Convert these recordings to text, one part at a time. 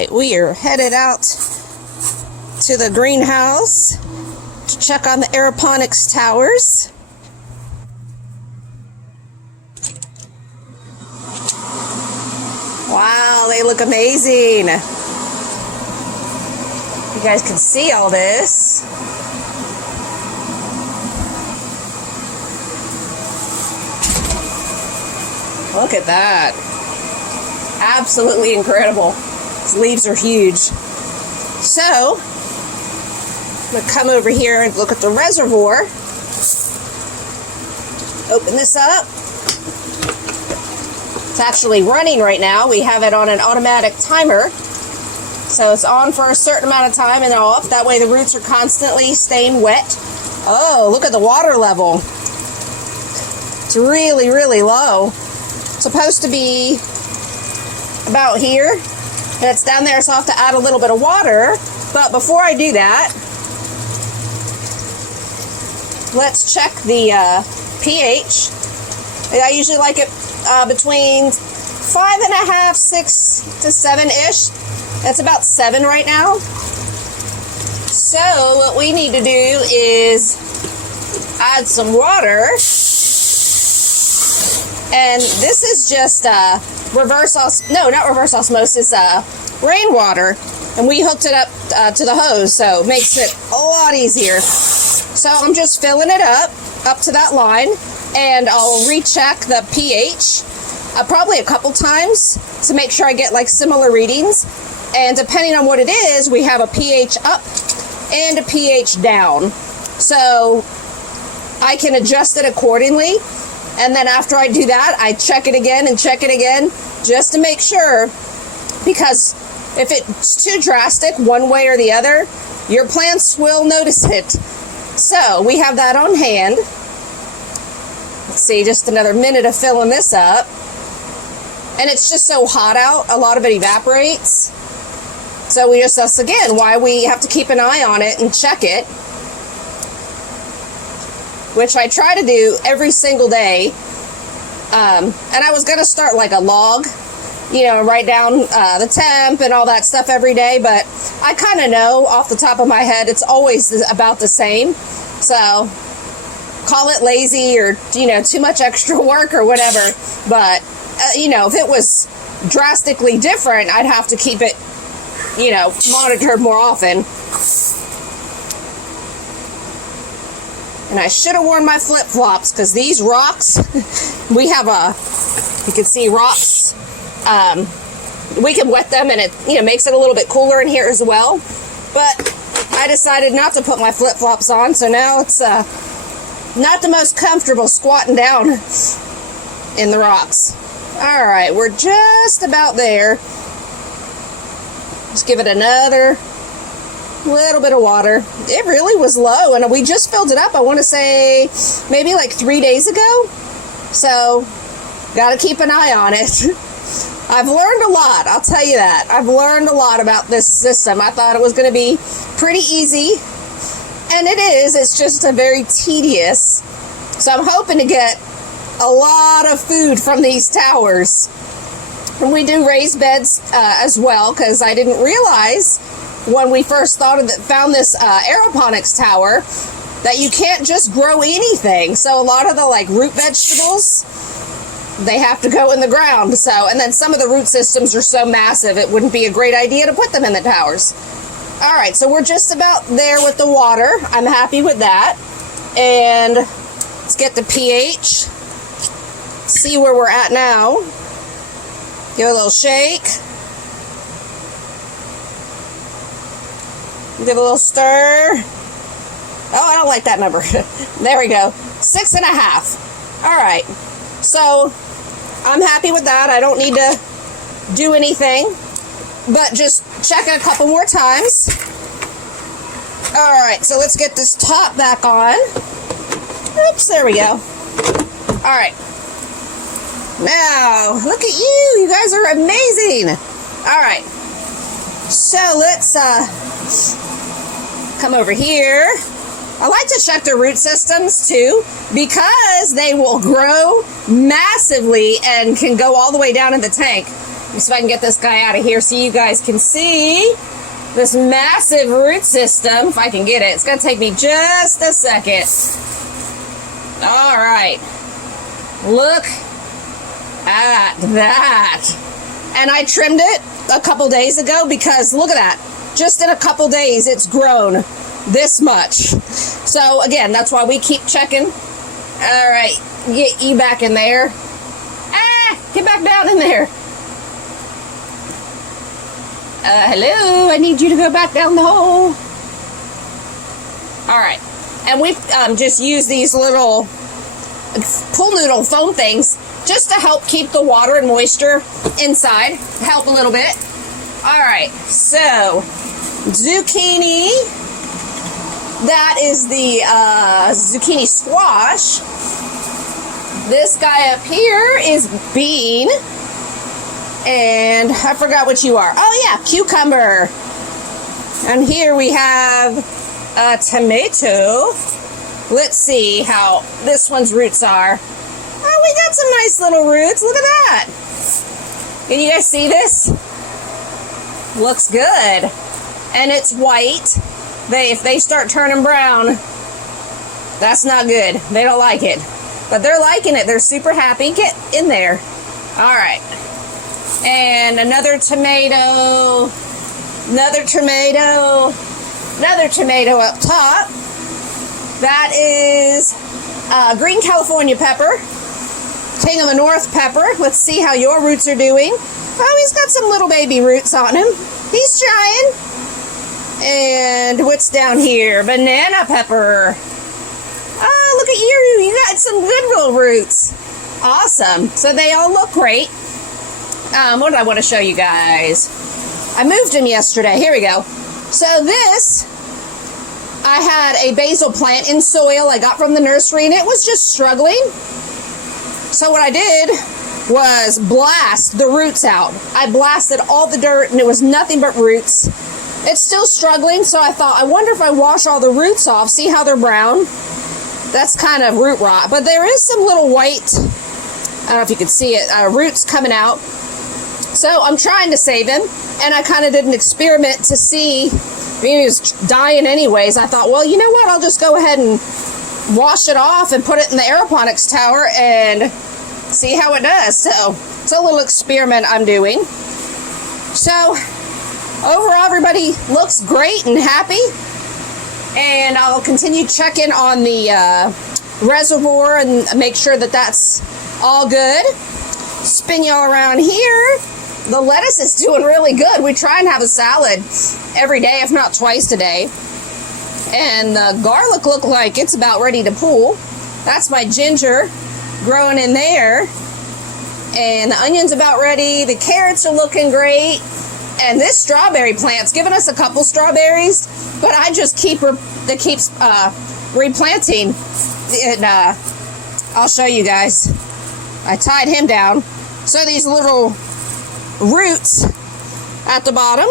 right, we are headed out to the greenhouse to check on the aeroponics towers. Wow, they look amazing. You guys can see all this. Look at that. Absolutely incredible. These leaves are huge. So, I'm going to come over here and look at the reservoir. Open this up. It's actually running right now. We have it on an automatic timer. So it's on for a certain amount of time and off. That way the roots are constantly staying wet. Oh, look at the water level. It's really, really low. It's supposed to be about here. And it's down there, so I'll have to add a little bit of water. But before I do that, let's check the pH. I usually like it between 5.5, 6 to 7-ish. That's about 7 right now. So what we need to do is add some water. And this is just reverse osmosis rainwater. And we hooked it up to the hose, so it makes it a lot easier. So I'm just filling it up to that line. And I'll recheck the pH probably a couple times to make sure I get like similar readings. And depending on what it is, we have a pH up and a pH down. So I can adjust it accordingly. And then after I do that, I check it again and check it again just to make sure. Because if it's too drastic one way or the other, your plants will notice it. So we have that on hand. Let's see, just another minute of filling this up. And it's just so hot out, a lot of it evaporates. So that's again why we have to keep an eye on it and check it. Which I try to do every single day. And I was going to start like a log, write down the temp and all that stuff every day. But I kind of know off the top of my head, it's always about the same. So call it lazy or, too much extra work or whatever. But, if it was drastically different, I'd have to keep it, monitored more often. And I should have worn my flip-flops because these rocks, we have you can see rocks. We can wet them and it, makes it a little bit cooler in here as well. But I decided not to put my flip-flops on, so now it's not the most comfortable squatting down in the rocks. All right, we're just about there. Just give it another little bit of water. It really was low, and we just filled it up, I want to say, maybe like 3 days ago. So, got to keep an eye on it. I've learned a lot, I'll tell you that. I've learned a lot about this system. I thought it was going to be pretty easy, and it is. It's just a very tedious. So I'm hoping to get a lot of food from these towers. And we do raised beds as well, because I didn't realize when we first found this aeroponics tower that you can't just grow anything. So a lot of the root vegetables, they have to go in the ground. So, and then some of the root systems are so massive, it wouldn't be a great idea to put them in the towers. All right, so we're just about there with the water. I'm happy with that. And let's get the pH. See where we're at now. Give it a little shake. Give a little stir. Oh, I don't like that number. There we go. 6.5. All right. So I'm happy with that. I don't need to do anything, but just check it a couple more times. All right. So let's get this top back on. Oops. There we go. All right. Now, look at you. You guys are amazing. All right. So let's come over here. I like to check their root systems too, because they will grow massively and can go all the way down in the tank. Let me see if I can get this guy out of here so you guys can see this massive root system. If I can get it. It's going to take me just a second. All right. Look at that. And I trimmed it a couple days ago because look at that. Just in a couple days, it's grown this much. So again, that's why we keep checking. All right. Get you back in there. Get back down in there. Hello, I need you to go back down the hole. All right, and we've just used these little pool noodle foam things just to help keep the water and moisture inside, help a little bit. All right, so zucchini, that is the zucchini squash. This guy up here is bean. And I forgot what you are. Oh, yeah, cucumber. And here we have a tomato. Let's see how this one's roots are. Oh, we got some nice little roots. Look at that. Can you guys see this? Looks good. And it's white. If they start turning brown, that's not good. They don't like it. But they're liking it. They're super happy. Get in there. All right. And another tomato, another tomato, another tomato up top. That is green California pepper, King of the North pepper. Let's see how your roots are doing. Oh, he's got some little baby roots on him. He's trying. And what's down here? Banana pepper. Oh, look at you. You got some good little roots. Awesome. So they all look great. What did I want to show you guys? I moved them yesterday. Here we go. So this, I had a basil plant in soil I got from the nursery, and it was just struggling. So what I did was blast the roots out. I blasted all the dirt, and it was nothing but roots. It's still struggling, so I thought, I wonder if I wash all the roots off, see how they're brown? That's kind of root rot. But there is some little white, I don't know if you can see it, roots coming out. So I'm trying to save him, and I kind of did an experiment to see. I mean, he was dying anyways. I thought, well, you know what? I'll just go ahead and wash it off and put it in the aeroponics tower and see how it does. So it's a little experiment I'm doing. So overall, everybody looks great and happy. And I'll continue checking on the reservoir and make sure that that's all good. Spin y'all around here. The lettuce is doing really good. We try and have a salad every day, if not twice a day. And the garlic look like it's about ready to pull. That's my ginger growing in there. And the onion's about ready. The carrots are looking great. And this strawberry plant's giving us a couple strawberries, but I just keeps replanting. And I'll show you guys. I tied him down. So these little roots at the bottom,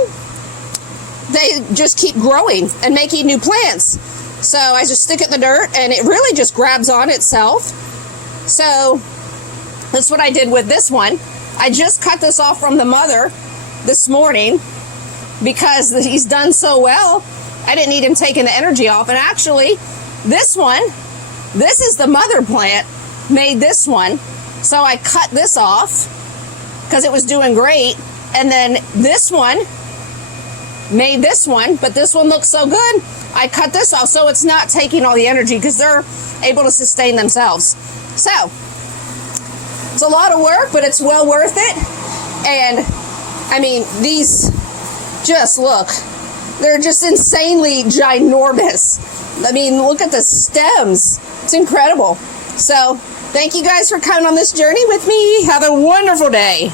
they just keep growing and making new plants. So I just stick it in the dirt and it really just grabs on itself. So that's what I did with this one. I just cut this off from the mother this morning because he's done so well. I didn't need him taking the energy off. And actually, this one, this is the mother plant, made this one. So I cut this off because it was doing great. And then this one made this one, but this one looks so good. I cut this off so it's not taking all the energy because they're able to sustain themselves. So it's a lot of work, but it's well worth it. And I mean, these just look, they're just insanely ginormous. I mean, look at the stems. It's incredible. So thank you guys for coming on this journey with me. Have a wonderful day.